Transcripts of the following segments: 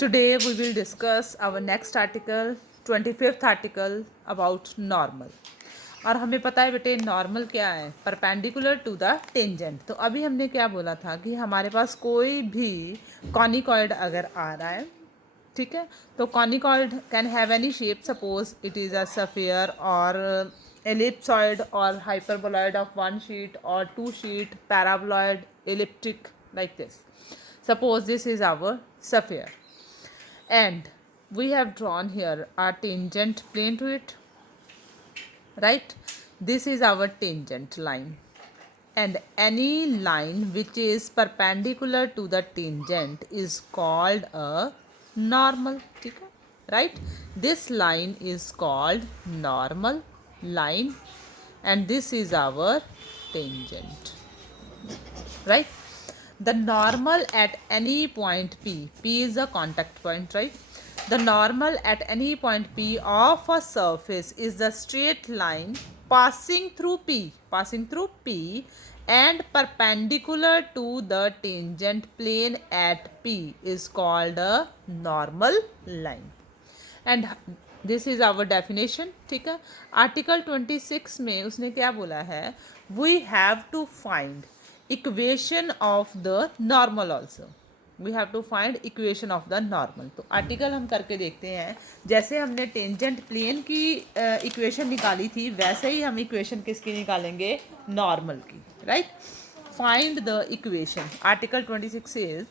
Today we will discuss our next article, 25th article about normal. और हमें पता है बेटे नॉर्मल क्या है, परपेंडिकुलर टू द टेंजेंट। तो अभी हमने क्या बोला था कि हमारे पास कोई भी कॉनिकॉइड अगर आ रहा है, ठीक है, तो conicoid can have any shape, suppose it is a sphere और ellipsoid or hyperboloid of one sheet or two sheet, paraboloid, elliptic, like this. Suppose this is our sphere and we have drawn here a tangent plane to it, right? This is our tangent line, and any line which is perpendicular to the tangent is called a normal, ठीक है, right? This line is called normal line and this is our tangent, right? The normal at any point P is the contact point, right? The normal at any point P of a surface is the straight line passing through P and perpendicular to the tangent plane at P is called a normal line. And this is our definition, ठीक है। Article 26 में उसने क्या बोला है, we have to find equation of the normal also, we have to find equation of the normal. तो article हम करके देखते हैं, जैसे हमने टेंजेंट प्लेन की इक्वेशन निकाली थी वैसे ही हम इक्वेशन किसकी निकालेंगे, नॉर्मल की, right. Find the equation, article 26 is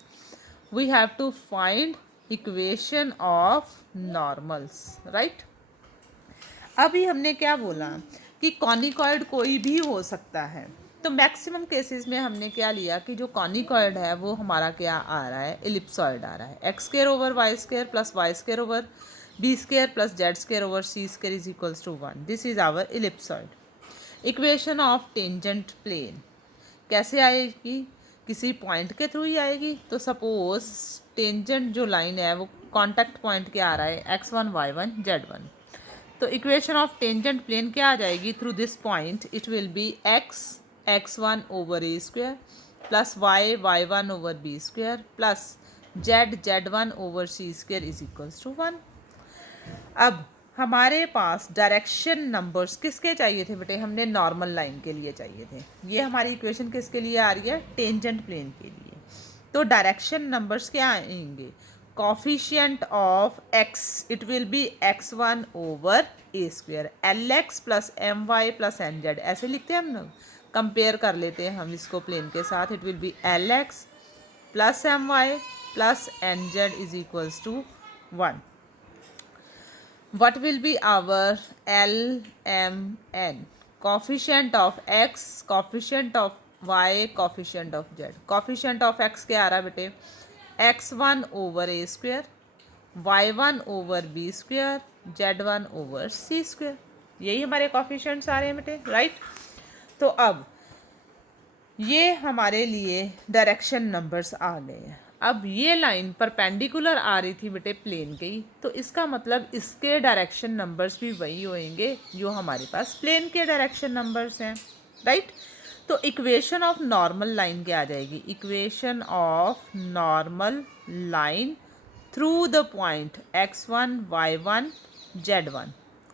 we have to find equation of normals, right. अभी हमने क्या बोला कि कॉनिकॉइड कोई भी हो सकता है, तो मैक्सिमम केसेस में हमने क्या लिया कि जो कॉनिकॉइड है वो हमारा क्या आ रहा है, एलिप्सॉइड आ रहा है, x square over y square plus y square over b square plus z square over c square is equals to 1। This is our ellipsoid. Equation of tangent plane कैसे आएगी, किसी पॉइंट के थ्रू ही आएगी। तो suppose tangent जो line है वो contact point क्या आ रहा है, x1 y1 z1। तो इक्वेशन ऑफ टेंजेंट प्लेन क्या आ जाएगी, through this point it will be x1 over a square plus y1 over b square plus z1 over c square is equals to 1। अब हमारे पास डायरेक्शन नंबर्स किसके चाहिए थे बेटे, हमने नॉर्मल लाइन के लिए चाहिए थे। ये हमारी इक्वेशन किसके लिए आ रही है, टेंजेंट प्लेन के लिए। तो डायरेक्शन नंबर्स क्या आएंगे, coefficient of x it will be x1 over a square lx plus my plus nz, ऐसे लिखते हैं हम लोग। कंपेयर कर लेते हैं हम इसको प्लेन के साथ, it will be lx plus my plus nz is equals to 1। what will be our LMN, coefficient of x, coefficient of y, coefficient of z। coefficient of x क्या आ रहा है बेटे, x1 over a square, y1 over b square, z1 over c square, यही हमारे coefficients आ रहे हैं बेटे, राइट। तो अब ये हमारे लिए डायरेक्शन नंबर्स आ गए हैं। अब ये लाइन परपेंडिकुलर आ रही थी बेटे प्लेन के ही, तो इसका मतलब इसके डायरेक्शन नंबर्स भी वही होंगे जो हमारे पास प्लेन के डायरेक्शन नंबर्स हैं, राइट। तो इक्वेशन ऑफ नॉर्मल लाइन क्या आ जाएगी, equation of normal line through the point x1 y1 z1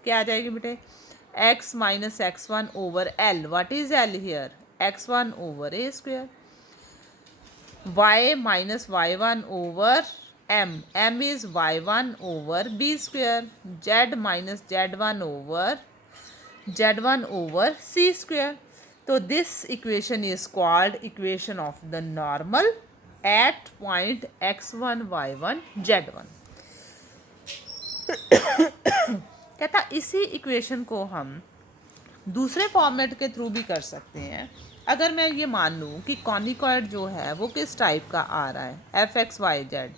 क्या आ जाएगी बेटे, x minus x1 over l, what is l here, x1 over a square, y minus y1 over m, m is y1 over b square, z minus z1 over c square. So this equation is called equation of the normal at point x1 y1 z1। कहता इसी equation को हम दूसरे format के through भी कर सकते हैं। अगर मैं ये मान लूँ कि कॉनिकॉइड जो है वो किस टाइप का आ रहा है, एफ एक्स वाई जेड।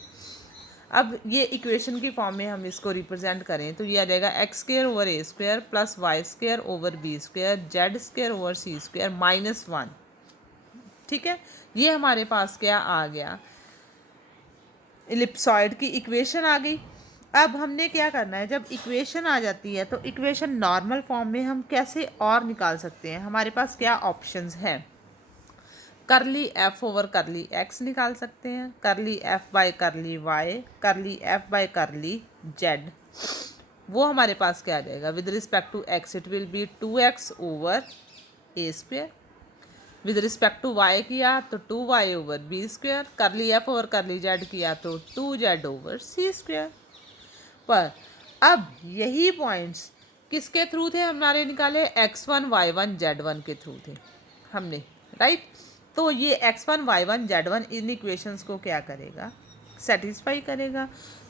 अब ये इक्वेशन की फॉर्म में हम इसको रिप्रेजेंट करें तो ये आ जाएगा x square over a square plus y square over b square z square over c square minus 1, ठीक है। ये हमारे पास क्या आ गया, एलिप्सॉइड की इक्वेशन आ गई। अब हमने क्या करना है, जब इक्वेशन आ जाती है तो इक्वेशन नॉर्मल फॉर्म में हम कैसे और निकाल सकते हैं, हमारे पास क्या ऑप्शंस हैं। करली एफ ओवर करली एक्स निकाल सकते हैं, curly f by curly y, curly f by curly z, वो हमारे पास क्या आ जाएगा, with respect to x it will be 2x over a square, with respect to y किया तो 2y over b square, curly f over curly z किया तो 2z ओवर सी स्क्वेयर। पर अब यही पॉइंट्स किसके थ्रू थे हमारे निकाले, x1 y1 z1 के थ्रू थे हमने, राइट। तो ये x1 y1 z1 इन इक्वेशंस को क्या करेगा, सेटिस्फाई करेगा।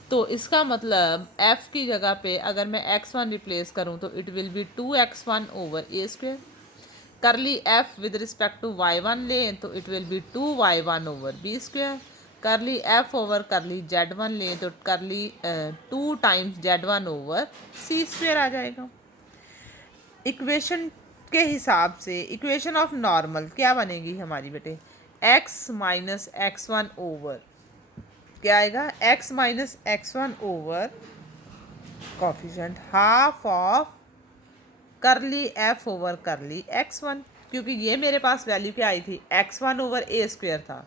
तो इसका मतलब f की जगह पे अगर मैं x1 रिप्लेस करूँ तो it will be 2x1 over a square, curly f with respect to y1 लें तो it will be 2y1 over b square, curly f over curly z1 लें तो curly 2 times z1 over c square आ जाएगा। Equation के हिसाब से equation of normal क्या बनेगी हमारी बेटे, x माइनस x1 ओवर क्या आएगा, x minus x1 over coefficient half of curly f over curly x1, क्योंकि ये मेरे पास वैल्यू क्या आई थी, x1 ओवर ए स्क्वेयर था,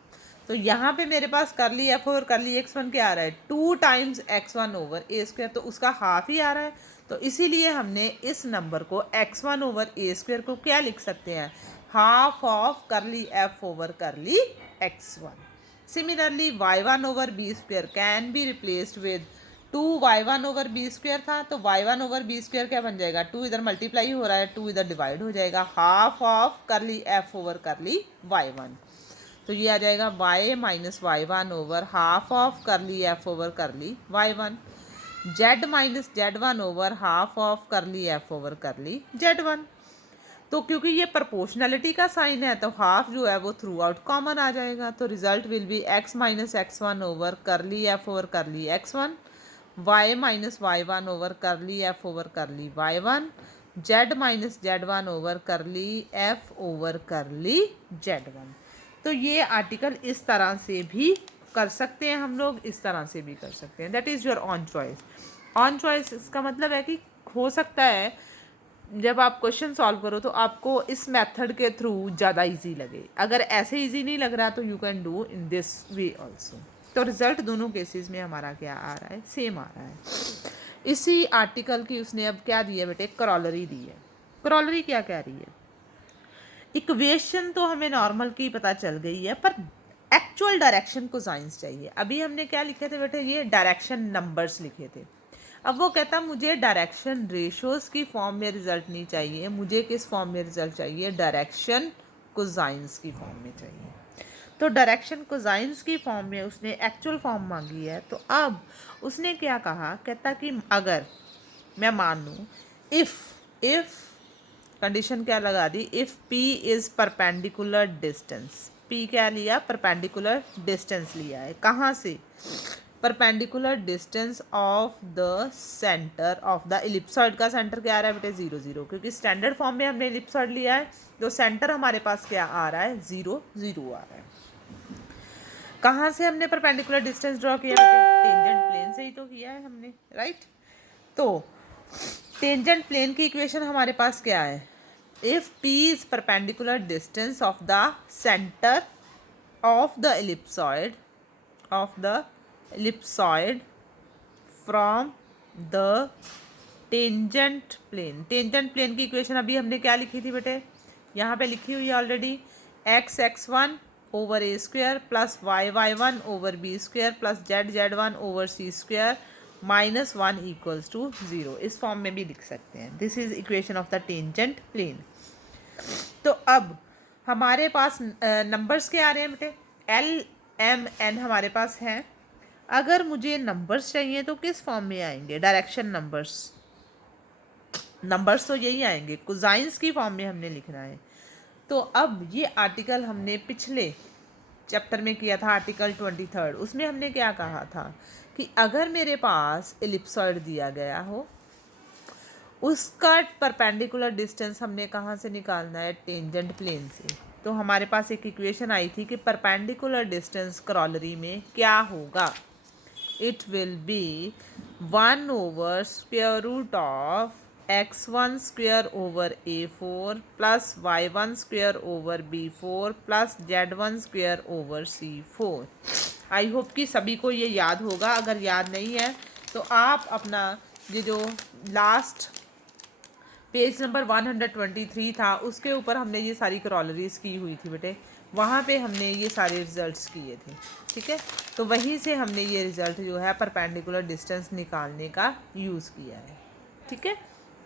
तो यहाँ पे मेरे पास करली एफ ओवर करली x1 क्या आ रहा है, 2 times x1 over a square, तो उसका हाफ ही आ रहा है। तो इसीलिए हमने इस नंबर को x1 ओवर ए स्क्वेयर को क्या लिख सकते हैं, half of curly f over curly x1। Similarly y1 over b square can be replaced with 2y1 over b square था, तो y1 ओवर बी स्क्वेयर क्या बन जाएगा, 2 इधर मल्टीप्लाई हो रहा है 2 इधर डिवाइड हो जाएगा, half of curly f over curly y1, तो ये आ जाएगा y minus y1 over half of curly f over curly y1, z minus z1 over half of curly f over curly z1। तो क्योंकि ये प्रोपोर्शनलिटी का साइन है तो हाफ जो है वो थ्रू आउट कॉमन आ जाएगा, तो result will be x minus x1 over करली f over curly x1, y minus y1 over करली f over curly y1, z minus z1 over करली एफ ओवर करली z1। तो ये आर्टिकल इस तरह से भी कर सकते हैं हम लोग, इस तरह से भी कर सकते हैं, that is your on choice. On choice इसका मतलब है कि हो सकता है जब आप क्वेश्चन सॉल्व करो तो आपको इस मेथड के थ्रू ज़्यादा इजी लगे, अगर ऐसे इजी नहीं लग रहा तो you can do in this way also. तो रिजल्ट दोनों केसेस में हमारा क्या आ रहा है, सेम आ रहा है। इसी आर्टिकल की उसने अब क्या दी है बेटे, करॉलरी दी है। करॉलरी क्या कह रही है, इक्वेशन तो हमें नॉर्मल की पता चल गई है पर एक्चुअल डायरेक्शन को साइंस चाहिए। अभी हमने क्या लिखे थे बेटे, ये डायरेक्शन नंबर्स लिखे थे। अब वो कहता मुझे डायरेक्शन रेशोज की फॉर्म में रिजल्ट नहीं चाहिए, मुझे किस फॉर्म में रिजल्ट चाहिए, डायरेक्शन कोसाइंस की फॉर्म में चाहिए। तो डायरेक्शन कोसाइंस की फॉर्म में उसने एक्चुअल फॉर्म मांगी है। तो अब उसने क्या कहा, कहता कि अगर मैं मान लूँ इफ़ कंडीशन क्या लगा दी, if p is perpendicular distance, p क्या लिया, परपेंडिकुलर डिस्टेंस लिया है, कहाँ से, perpendicular distance of the centre of the ellipsoid का सेंटर क्या आ रहा है बेटे 0 0, क्योंकि स्टैंडर्ड फॉर्म में हमने इलिप्सॉइड लिया है तो सेंटर हमारे पास क्या आ रहा है 0 0 आ रहा है। कहाँ से हमने परपेंडिकुलर डिस्टेंस ड्रॉ किया बेटे, टेंजेंट प्लेन से ही तो किया है हमने, राइट। तो टेंजेंट प्लेन की इक्वेशन हमारे पास क्या है, if p is perpendicular distance of the center of the ellipsoid from the tangent plane। Tangent plane की इक्वेशन अभी हमने क्या लिखी थी बेटे, यहाँ पे लिखी हुई है already, x x1 over a square plus y y1 over b square plus z z1 over c square minus 1 equals to 0। इस फॉर्म में भी लिख सकते हैं, this is equation of the tangent plane. तो अब हमारे पास नंबर्स क्या आ रहे हैं बेटे, एल एम एन हमारे पास हैं। अगर मुझे नंबर्स चाहिए तो किस फॉर्म में आएंगे, डायरेक्शन नंबर्स तो यही आएंगे, कोसाइंस की फॉर्म में हमने लिखना है। तो अब ये आर्टिकल हमने पिछले चैप्टर में किया था, आर्टिकल 23, उसमें हमने क्या कहा था कि अगर मेरे पास एलिप्सॉइड दिया गया हो, उसका परपेंडिकुलर डिस्टेंस हमने कहाँ से निकालना है, टेंजेंट प्लेन से। तो हमारे पास एक इक्वेशन आई थी कि परपेंडिकुलर डिस्टेंस करॉलरी में क्या होगा, it will be 1 over square root of x1 square over a4 plus y1 square over b4 plus z1 square over c4। I hope कि सभी को ये याद होगा। अगर याद नहीं है तो आप अपना ये जो लास्ट पेज नंबर 123 था उसके ऊपर हमने ये सारी क्रॉलरीज की हुई थी बेटे, वहाँ पे हमने ये सारे रिजल्ट्स किए थे। ठीक है, तो वहीं से हमने ये रिज़ल्ट जो है परपेंडिकुलर डिस्टेंस निकालने का यूज़ किया है। ठीक है,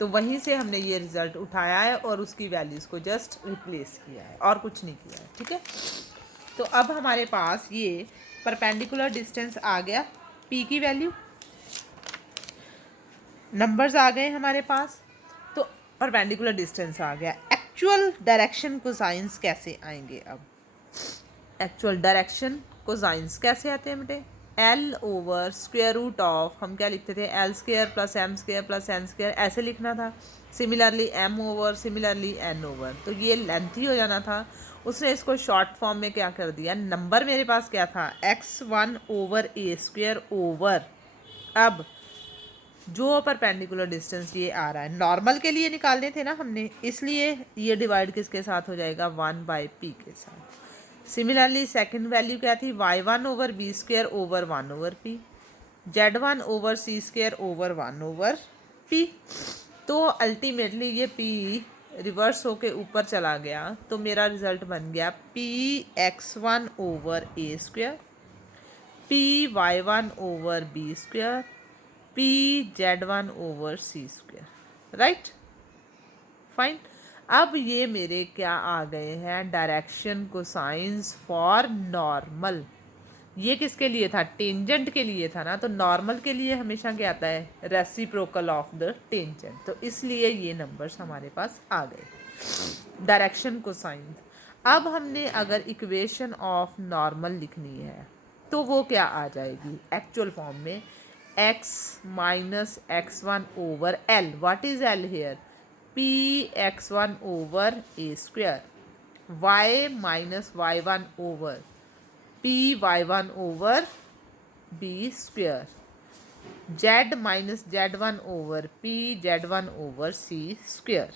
तो वहीं से हमने ये रिज़ल्ट उठाया है और उसकी वैल्यूज़ को जस्ट रिप्लेस किया है और कुछ नहीं किया है। ठीक है, तो अब हमारे पास ये परपेंडिकुलर डिस्टेंस आ गया, पी की वैल्यू, नंबर्स आ गए हमारे पास, तो परपेंडिकुलर डिस्टेंस आ गया। एक्चुअल डायरेक्शन कोसाइंस कैसे आएंगे? अब एक्चुअल डायरेक्शन कोसाइंस कैसे आते हैं बेटे? L over square root of, हम क्या लिखते थे, l square plus m square plus n square, ऐसे लिखना था। Similarly m over, similarly n over, तो ये लेंथी हो जाना था। उसने इसको शॉर्ट फॉर्म में क्या कर दिया, नंबर मेरे पास क्या था, x1 over a square over, अब जो परपेंडिकुलर डिस्टेंस ये आ रहा है, नॉर्मल के लिए निकालने थे ना हमने, इसलिए ये डिवाइड किसके साथ हो जाएगा, 1/p के साथ। सिमिलरली सेकंड वैल्यू क्या थी, y1 over b square over 1 over p, z1 over c square over 1 over p। तो अल्टीमेटली ये p रिवर्स होके ऊपर चला गया, तो मेरा रिजल्ट बन गया p x1 over a square, p y1 over b square, p z1 over c square. Right, fine. अब ये मेरे क्या आ गए हैं, डायरेक्शन कोसाइंस फॉर नॉर्मल। ये किसके लिए था, टेंजेंट के लिए था ना, तो नॉर्मल के लिए हमेशा क्या आता है, रेसिप्रोकल ऑफ द टेंजेंट, तो इसलिए ये नंबर्स हमारे पास आ गए डायरेक्शन कोसाइंस। अब हमने अगर इक्वेशन ऑफ नॉर्मल लिखनी है तो वो क्या आ जाएगी एक्चुअल फॉर्म में, x minus x1 over l, what is l here, p x1 over a square, y minus y1 over p y1 over b square, z minus z1 over p z1 over c square.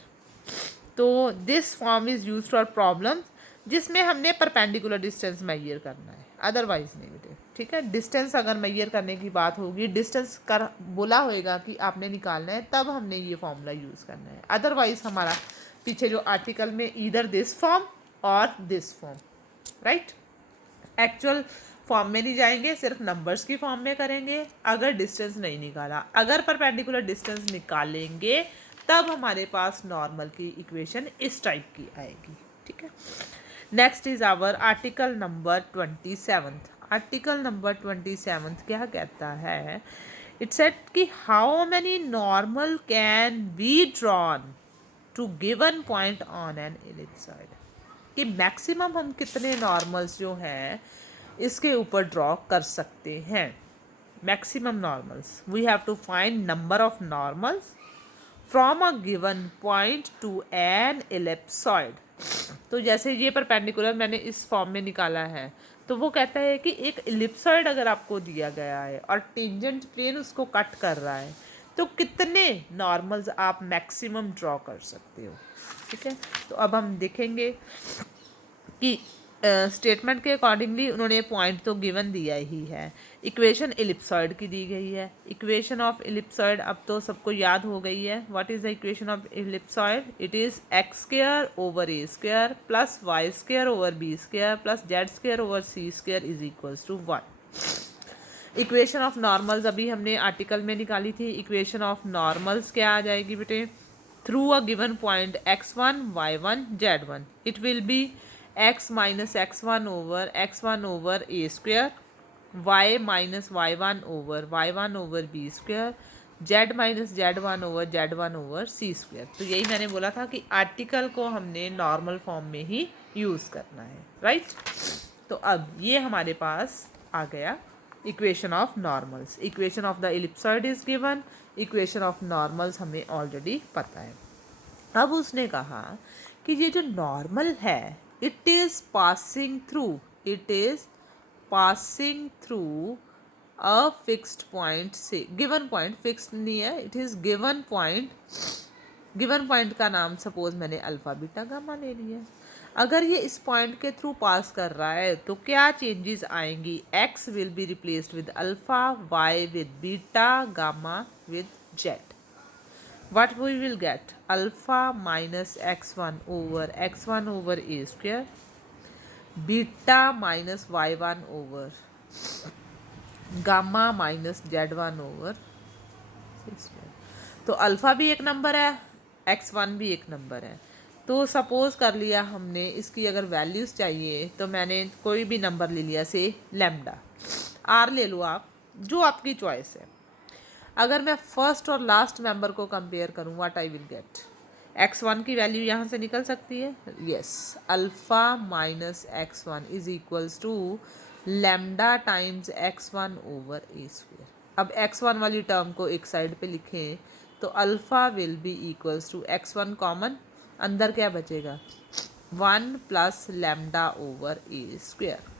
तो this form is used for problem जिसमें हमने perpendicular distance measure करना है, otherwise नहीं बेटे। ठीक है, distance अगर मेजर करने की बात होगी, डिस्टेंस कर बोला होएगा कि आपने निकालना है, तब हमने ये फॉर्मूला यूज़ करना है। अदरवाइज हमारा पीछे जो आर्टिकल में ईदर दिस फॉर्म और this form, right, actual form में नहीं जाएंगे, सिर्फ नंबर्स की फॉर्म में करेंगे अगर डिस्टेंस नहीं निकाला। अगर परपेंडिकुलर डिस्टेंस निकालेंगे तब हमारे पास नॉर्मल की इक्वेशन इस टाइप की आएगी। ठीक है, next is our article number 27। Article number 27 क्या कहता है, इट सेड कि how many normal can be drawn to given point on an ellipsoid, कि मैक्सिमम हम कितने नॉर्मल्स जो हैं इसके ऊपर ड्रॉ कर सकते हैं। Maximum normals, we have to find number of normals from a given point to an ellipsoid. तो जैसे ये परपेंडिकुलर मैंने इस फॉर्म में निकाला है, तो वो कहता है कि एक एलिप्सॉइड अगर आपको दिया गया है और टेंजेंट प्लेन उसको कट कर रहा है, तो कितने नॉर्मल्स आप मैक्सिमम ड्रॉ कर सकते हो। ठीक है, तो अब हम देखेंगे कि स्टेटमेंट के अकॉर्डिंगली उन्होंने पॉइंट तो गिवन दिया ही है। इक्वेशन एलिप्सॉइड की दी गई है, इक्वेशन ऑफ एलिप्सॉइड अब तो सबको याद हो गई है। What is the equation of ellipsoid, it is x square over a square plus y square over b square plus z square over c square is equals to 1। Equation of normals अभी हमने article में निकाली थी। Equation of normals क्या आ जाएगी बेटे, through a given point x1 y1 z1, it will be x minus x1 over a square, y minus y1 over b square, z minus z1 over c square. तो यही मैंने बोला था कि आर्टिकल को हमने नॉर्मल फॉर्म में ही use करना है, राइट। तो अब ये हमारे पास आ गया equation of normals. Equation of the ellipsoid is given, equation of normals हमें ऑलरेडी पता है। अब उसने कहा कि ये जो नॉर्मल है, it is passing through a fixed point से, गिवन पॉइंट, फिक्स्ड नहीं है, it is given point given point का नाम सपोज मैंने अल्फ़ा बीटा गामा ले लिया। अगर ये इस पॉइंट के थ्रू पास कर रहा है तो क्या चेंजेस आएंगी? X will be replaced with alpha, y with beta, gamma with z. what we will get? Alpha minus x1 over a square, beta minus y1 over gamma minus z1 over c square। तो alpha भी एक number है, x1 भी एक number है। तो suppose कर लिया हमने इसकी अगर वैल्यूज़ चाहिए तो मैंने कोई भी नंबर ले लिया, से लैम्डा, आर ले लो आप, जो आपकी चॉइस है। अगर मैं फर्स्ट और लास्ट मेंबर को कंपेयर करूँ, what I will get? x1 की वैल्यू यहाँ से निकल सकती है, yes, alpha minus x1 is equals to lambda times x1 over a square. अब x1 वाली टर्म को एक साइड पे लिखें तो alpha will be equals to x1 common, अंदर क्या बचेगा? 1 plus lambda over a square.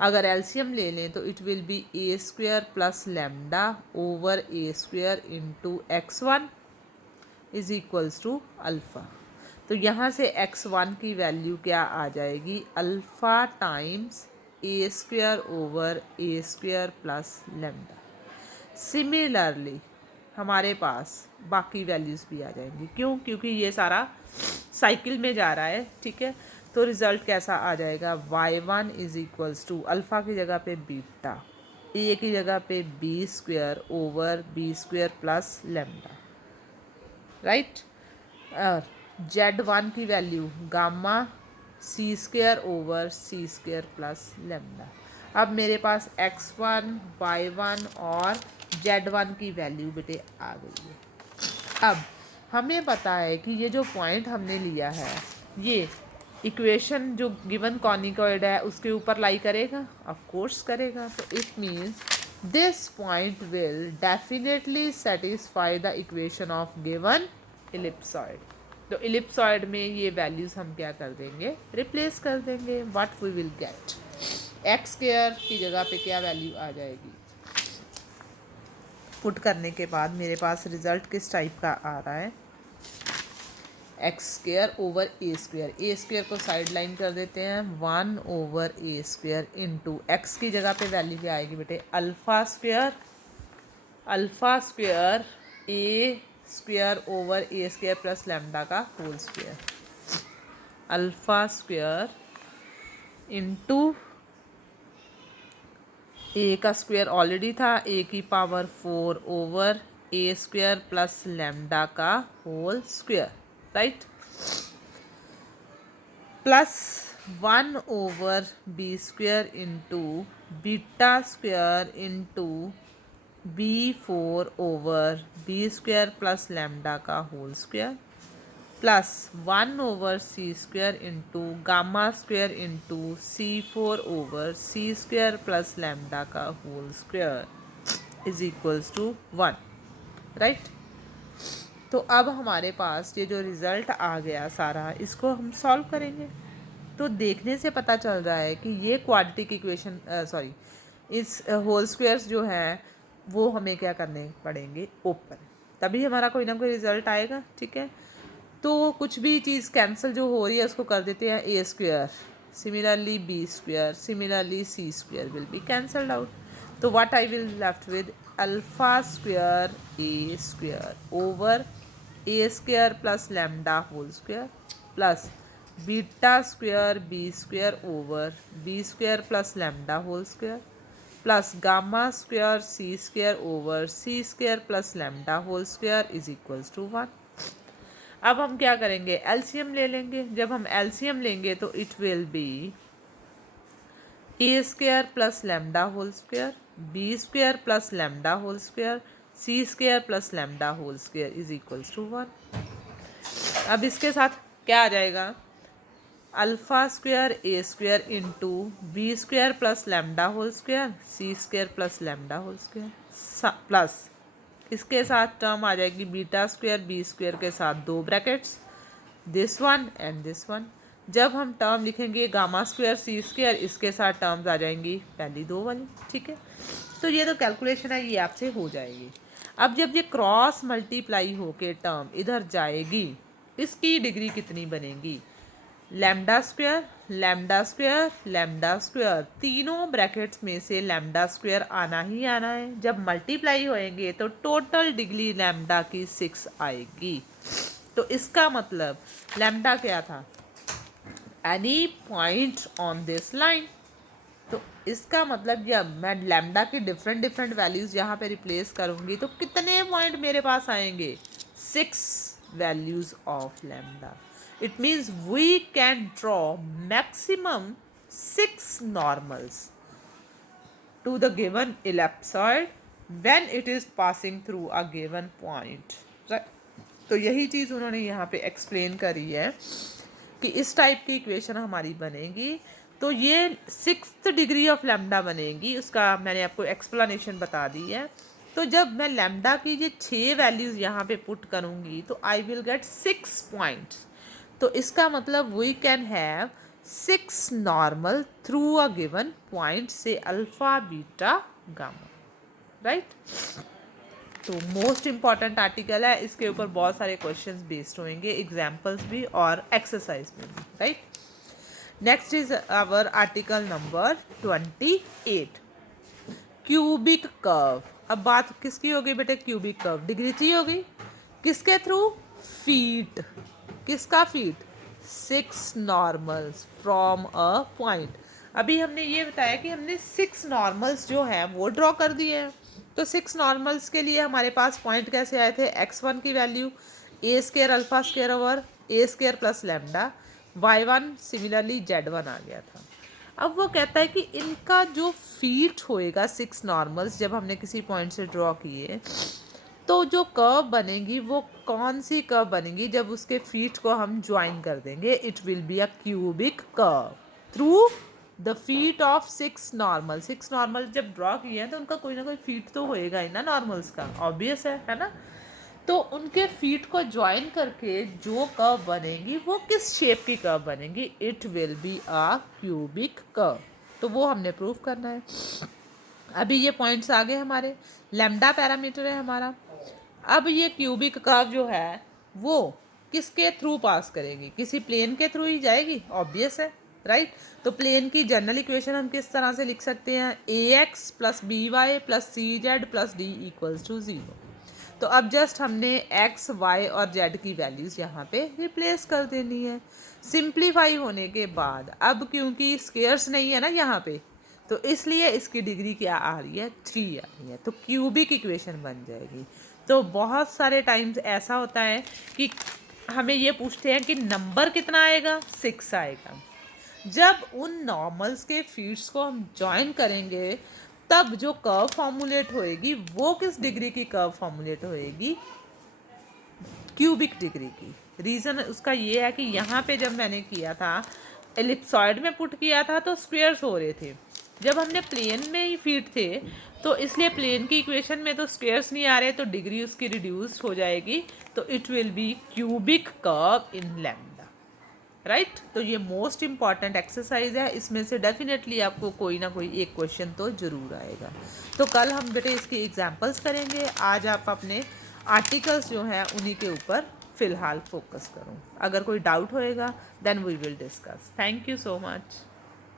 अगर एलसीएम ले लें तो it will be a square plus lambda over a square into x1 is equals to alpha. तो यहाँ से x1 की वैल्यू क्या आ जाएगी? Alpha times a square over a square plus lambda. Similarly हमारे पास बाकी वैल्यूज़ भी आ जाएंगी। क्यों? क्योंकि ये सारा साइकिल में जा रहा है, ठीक है। तो रिज़ल्ट कैसा आ जाएगा? y1 is equals to alpha की जगह पे बीटा, ए की जगह पे b square over b square plus lambda, right. और z1 की value gamma c square over c square plus lambda. अब मेरे पास x1, y1 और z1 की वैल्यू बेटे आ गई है। अब हमें पता है कि ये जो पॉइंट हमने लिया है ये इक्वेशन जो गिवन कॉनिकॉइड है उसके ऊपर लाई करेगा, ऑफ कोर्स करेगा। तो it means this point will definitely satisfy the equation of given ellipsoid. तो इलिप्सॉइड में ये वैल्यूज़ हम क्या कर देंगे? रिप्लेस कर देंगे। What we will get? X square की जगह पे क्या वैल्यू आ जाएगी? पुट करने के बाद मेरे पास रिजल्ट किस टाइप का आ रहा है? X square over a square, a square को साइड लाइन कर देते हैं, 1 over a square into x की जगह पे वैल्यू क्या आएगी बेटे? Alpha square a square over a square plus lambda का whole square, alpha square into a का स्क्वायर ऑलरेडी था, ए की power 4 over a square plus lambda का whole square, right, plus 1 over b square into beta square into b4 over b square plus lambda का whole square, plus 1 over c square into gamma square into c4 over c square plus lambda का whole square is equals to 1, right. तो अब हमारे पास ये जो result आ गया सारा, इसको हम सॉल्व करेंगे। तो देखने से पता चल रहा है कि ये क्वाड्रेटिक इक्वेशन इस होल स्क्वायर्स जो हैं वो हमें क्या करने पड़ेंगे? ओपन, तभी हमारा कोई ना कोई रिज़ल्ट आएगा, ठीक है। तो कुछ भी चीज़ कैंसिल जो हो रही है उसको कर देते हैं a square, similarly b square, similarly c square will be cancelled out. तो what I will left with? Alpha square a square over a square plus lambda whole square plus beta square b square over b square plus lambda whole square plus gamma square c square over c square plus lambda whole square is equals to 1। अब हम क्या करेंगे? LCM ले लेंगे। जब हम LCM लेंगे तो it will be a square plus lambda whole square, b square plus lambda whole square, c square plus lambda whole square is equals to 1। अब इसके साथ क्या आ जाएगा? Alpha square a square into b square plus lambda whole square, c square plus lambda whole square plus इसके साथ term आ जाएगी beta square b square के साथ 2 brackets, this one and this one. जब हम टर्म लिखेंगे गामा स्क्वायर सी स्क्वायर, इसके साथ टर्म्स आ जाएंगी पहली 2 वाली, ठीक है। तो ये तो कैलकुलेशन है, ये आपसे हो जाएगी। अब जब ये क्रॉस मल्टीप्लाई होके टर्म इधर जाएगी, इसकी डिग्री कितनी बनेगी? Lambda square, lambda square, lambda square, तीनों ब्रैकेट्स में से लैम्डा स्क्वायर आना ही आना है। जब मल्टीप्लाई होएंगे तो टोटल डिग्री लैम्डा की 6 आएगी। तो इसका मतलब लैम्डा क्या था? Any point on this line. तो इसका मतलब जब मैं लैम्डा की डिफरेंट डिफरेंट वैल्यूज यहाँ पे रिप्लेस करूँगी तो कितने पॉइंट मेरे पास आएंगे? 6 values of lambda. It means we can draw maximum 6 normals to the given ellipsoid when it is passing through a given point, right? तो यही चीज़ उन्होंने यहाँ पे एक्सप्लेन करी है कि इस टाइप की इक्वेशन हमारी बनेगी तो ये 6th डिग्री ऑफ लैम्डा बनेगी। उसका मैंने आपको एक्सप्लेनेशन बता दी है। तो जब मैं लैम्डा की ये 6 वैल्यूज़ यहाँ पे पुट करूँगी तो आई विल गेट 6 पॉइंट्स। तो इसका मतलब we can have 6 normal through a given point से अल्फा बीटा गामा, राइट? तो मोस्ट इम्पॉर्टेंट आर्टिकल है, इसके ऊपर बहुत सारे क्वेश्चंस बेस्ड होंगे, एग्जाम्पल्स भी और एक्सरसाइज में भी, right? Next is our article number 28, cubic curve. अब बात किसकी होगी बेटे? क्यूबिक कर्व डिग्री 3 होगी। किसके थ्रू? फीट। किसका feet? 6 normals from a point. अभी हमने ये बताया कि हमने 6 नॉर्मल्स जो हैं वो ड्रॉ कर दिए हैं। तो 6 नॉर्मल्स के लिए हमारे पास पॉइंट कैसे आए थे? x1 की value a square alpha square over a square plus lambda, y1 similarly z1 आ गया था। अब वो कहता है कि इनका जो फीट होएगा 6 नॉर्मल्स जब हमने किसी पॉइंट से ड्रॉ किए तो जो कर्व बनेगी वो कौन सी कर्व बनेगी? जब उसके फीट को हम ज्वाइन कर देंगे it will be a cubic curve through the feet of 6 normal. 6 normal जब ड्रॉ किए हैं तो उनका कोई ना कोई फीट तो होएगा ही ना नॉर्मल्स का, ऑब्वियस है ना? तो उनके फीट को ज्वाइन करके जो कर्व बनेगी वो किस शेप की कर्व बनेगी? It will be a cubic curve. तो वो हमने प्रूव करना है। अभी ये पॉइंट्स आ गए हमारे, लैम्डा पैरामीटर है हमारा। अब ये क्यूबिक कर्व जो है वो किसके थ्रू पास करेगी? किसी प्लेन के थ्रू ही जाएगी, ऑब्वियस है, राइट? तो प्लेन की जनरल इक्वेशन हम किस तरह से लिख सकते हैं? ax plus b y plus c z plus d equals to 0। तो अब जस्ट हमने x, y और z की वैल्यूज़ यहाँ पे रिप्लेस कर देनी है। सिंप्लीफाई होने के बाद अब क्योंकि स्केयर्स नहीं है ना यहाँ पे तो इसलिए इसकी डिग्री क्या आ रही है? 3 आ रही है। तो क्यूबिक इक्वेशन बन जाएगी। तो बहुत सारे टाइम्स ऐसा होता है कि हमें ये पूछते हैं कि नंबर कितना आएगा? 6 आएगा। जब उन नॉर्मल्स के फीट्स को हम ज्वाइन करेंगे तब जो कर्व फॉर्मुलेट होएगी वो किस डिग्री की कर्व फॉर्मुलेट होएगी? क्यूबिक डिग्री की। रीज़न उसका ये है कि यहाँ पे जब मैंने किया था एलिप्सॉइड में पुट किया था तो स्क्वेयर्स हो रहे थे, जब हमने प्लेन में ही फीट थे तो इसलिए प्लेन की इक्वेशन में तो स्क्वेयर्स नहीं आ रहे तो डिग्री उसकी रिड्यूस हो जाएगी। तो it will B cubic curve in lambda, right? तो ये मोस्ट इम्पॉर्टेंट एक्सरसाइज है, इसमें से डेफिनेटली आपको कोई ना कोई एक क्वेश्चन तो ज़रूर आएगा। तो कल हम बेटे इसकी एग्जांपल्स करेंगे। आज आप अपने आर्टिकल्स जो हैं उन्हीं के ऊपर फ़िलहाल फोकस करो। अगर कोई डाउट होएगा then we will discuss. Thank you so much.